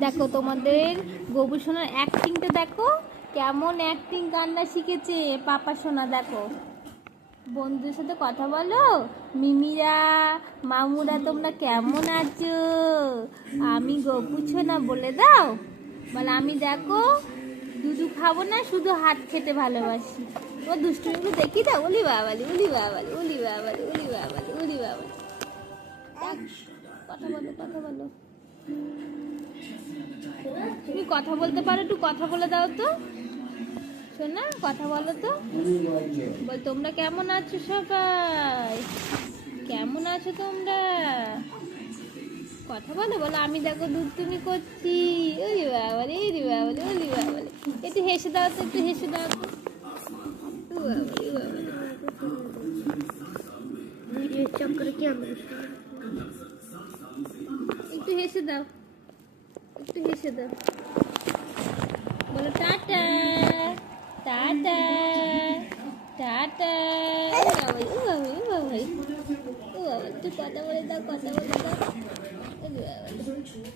দেখো তোমাদের গবু সোনার অ্যাক্টিংটা দেখো, কেমন অ্যাক্টিং কান্না শিখেছে পাপা সোনা। দেখো বন্ধুদের সাথে কথা বলো, মিমিরা মামুরা তোমরা কেমন আছো? আমি গপু সোনা বলে দাও, বলে আমি দেখো দুধু খাবো না, শুধু হাত খেতে ভালোবাসি। ও দুষ্টুমিগুলো দেখি দাও, উলি বাবালি উলি বাবালি উলি বাবালি উলি বাবালি উলি বাবালি। কথা বলো কথা বলো, তুমি কথা বলতে পারো, একটু কথা বলে দাও তো শোনা, কথা বলো তো। বল তোমরা কেমন আছো সবাই, কেমন আছো তোমরা? কথা বলো, বলো আমি দেখো দুধ তুমি করছি। ওলি বাবালে ওলি বাবালে ওলি বাবালে। একটু হেসে দাও তো, একটু হেসে দাও তো। একটু হেসে দাও, একটু হেসে দাও, বলো টাটা টাটা টাটা। ও বাবা ও বাবা ও বাবা, একটু কথা বলে দাও, কথা বলে দাও।